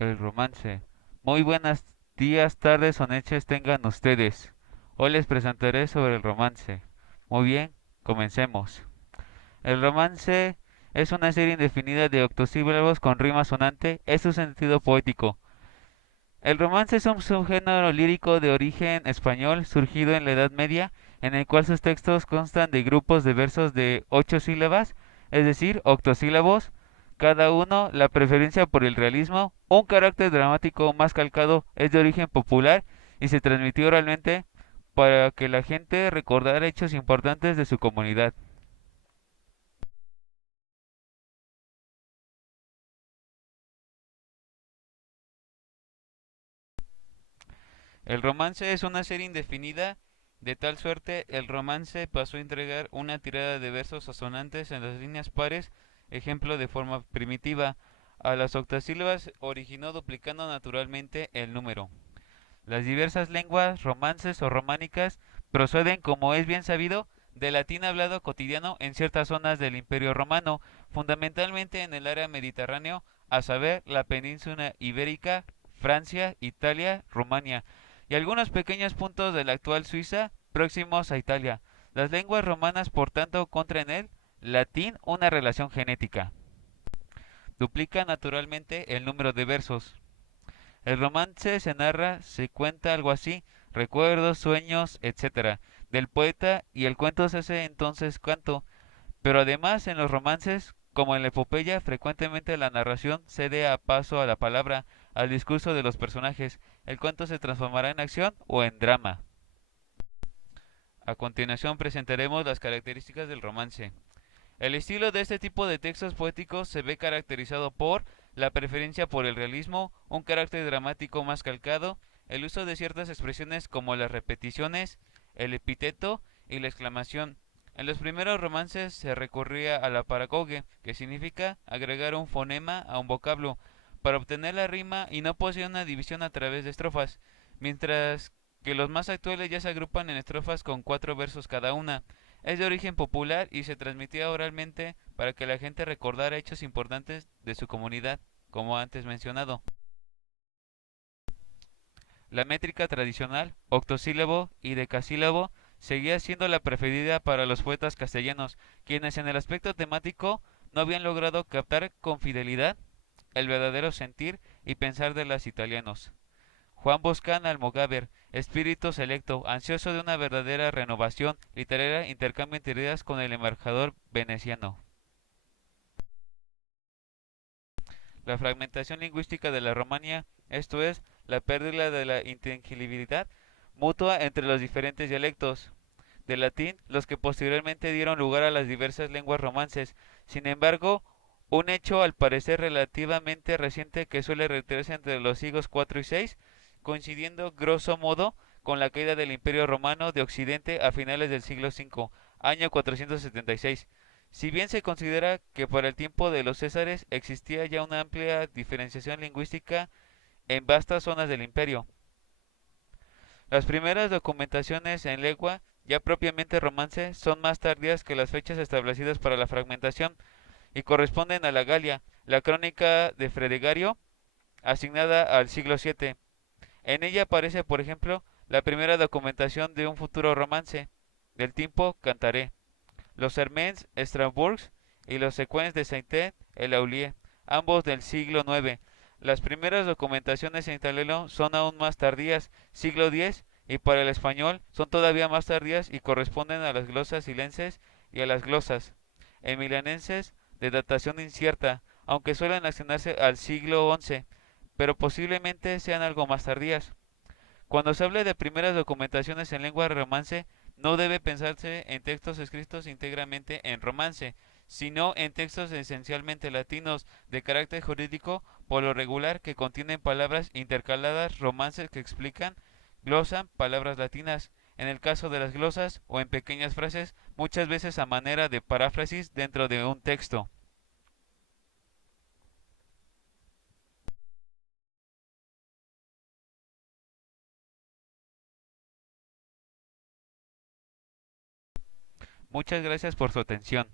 El romance. Muy buenos días, tardes o noches tengan ustedes. Hoy les presentaré sobre el romance. Muy bien, comencemos. El romance es una serie indefinida de octosílabos con rima sonante, es su sentido poético. El romance es un subgénero lírico de origen español surgido en la Edad Media, en el cual sus textos constan de grupos de versos de 8 sílabas, es decir, octosílabos, cada uno. La preferencia por el realismo, un carácter dramático más calcado, es de origen popular y se transmitió oralmente para que la gente recordara hechos importantes de su comunidad. El romance es una serie indefinida, de tal suerte el romance pasó a entregar una tirada de versos asonantes en las líneas pares, ejemplo de forma primitiva. A las octasílabas originó duplicando naturalmente el número. Las diversas lenguas romances o románicas proceden, como es bien sabido, del latín hablado cotidiano en ciertas zonas del Imperio Romano, fundamentalmente en el área mediterráneo, a saber, la península ibérica, Francia, Italia, Rumania, y algunos pequeños puntos de la actual Suiza próximos a Italia. Las lenguas romanas, por tanto, contraen el latín una relación genética. Duplica naturalmente el número de versos. El romance se narra, se cuenta algo así, recuerdos, sueños, etcétera, del poeta, y el cuento se hace entonces canto. Pero además en los romances, como en la epopeya, frecuentemente la narración cede a paso a la palabra, al discurso de los personajes. El cuento se transformará en acción o en drama. A continuación presentaremos las características del romance. El estilo de este tipo de textos poéticos se ve caracterizado por la preferencia por el realismo, un carácter dramático más calcado, el uso de ciertas expresiones como las repeticiones, el epíteto y la exclamación. En los primeros romances se recurría a la paracoge, que significa agregar un fonema a un vocablo, para obtener la rima y no posee una división a través de estrofas, mientras que los más actuales ya se agrupan en estrofas con 4 versos cada una. Es de origen popular y se transmitía oralmente para que la gente recordara hechos importantes de su comunidad, como antes mencionado. La métrica tradicional, octosílabo y decasílabo, seguía siendo la preferida para los poetas castellanos, quienes en el aspecto temático no habían logrado captar con fidelidad el verdadero sentir y pensar de los italianos. Juan Boscán Almogáver, espíritu selecto, ansioso de una verdadera renovación literaria, intercambia entre ideas con el embajador veneciano. La fragmentación lingüística de la Romania, esto es, la pérdida de la inteligibilidad mutua entre los diferentes dialectos del latín, los que posteriormente dieron lugar a las diversas lenguas romances. Sin embargo, un hecho al parecer relativamente reciente que suele reiterarse entre los siglos IV y VI, coincidiendo grosso modo con la caída del Imperio Romano de Occidente a finales del siglo V, año 476. Si bien se considera que para el tiempo de los Césares existía ya una amplia diferenciación lingüística en vastas zonas del imperio, las primeras documentaciones en lengua, ya propiamente romance, son más tardías que las fechas establecidas para la fragmentación y corresponden a la Galia, la crónica de Fredegario, asignada al siglo VII. En ella aparece, por ejemplo, la primera documentación de un futuro romance, del tiempo Cantaré, los Hermens Strasbourgs y los Sequens de Saint-El-Aulier, ambos del siglo IX. Las primeras documentaciones en italiano son aún más tardías, siglo X, y para el español son todavía más tardías y corresponden a las glosas silenses y a las glosas, en milanenses de datación incierta, aunque suelen asignarse al siglo XI, pero posiblemente sean algo más tardías. Cuando se habla de primeras documentaciones en lengua romance, no debe pensarse en textos escritos íntegramente en romance, sino en textos esencialmente latinos de carácter jurídico, por lo regular que contienen palabras intercaladas, romances que explican, glosan palabras latinas, en el caso de las glosas o en pequeñas frases, muchas veces a manera de paráfrasis dentro de un texto. Muchas gracias por su atención.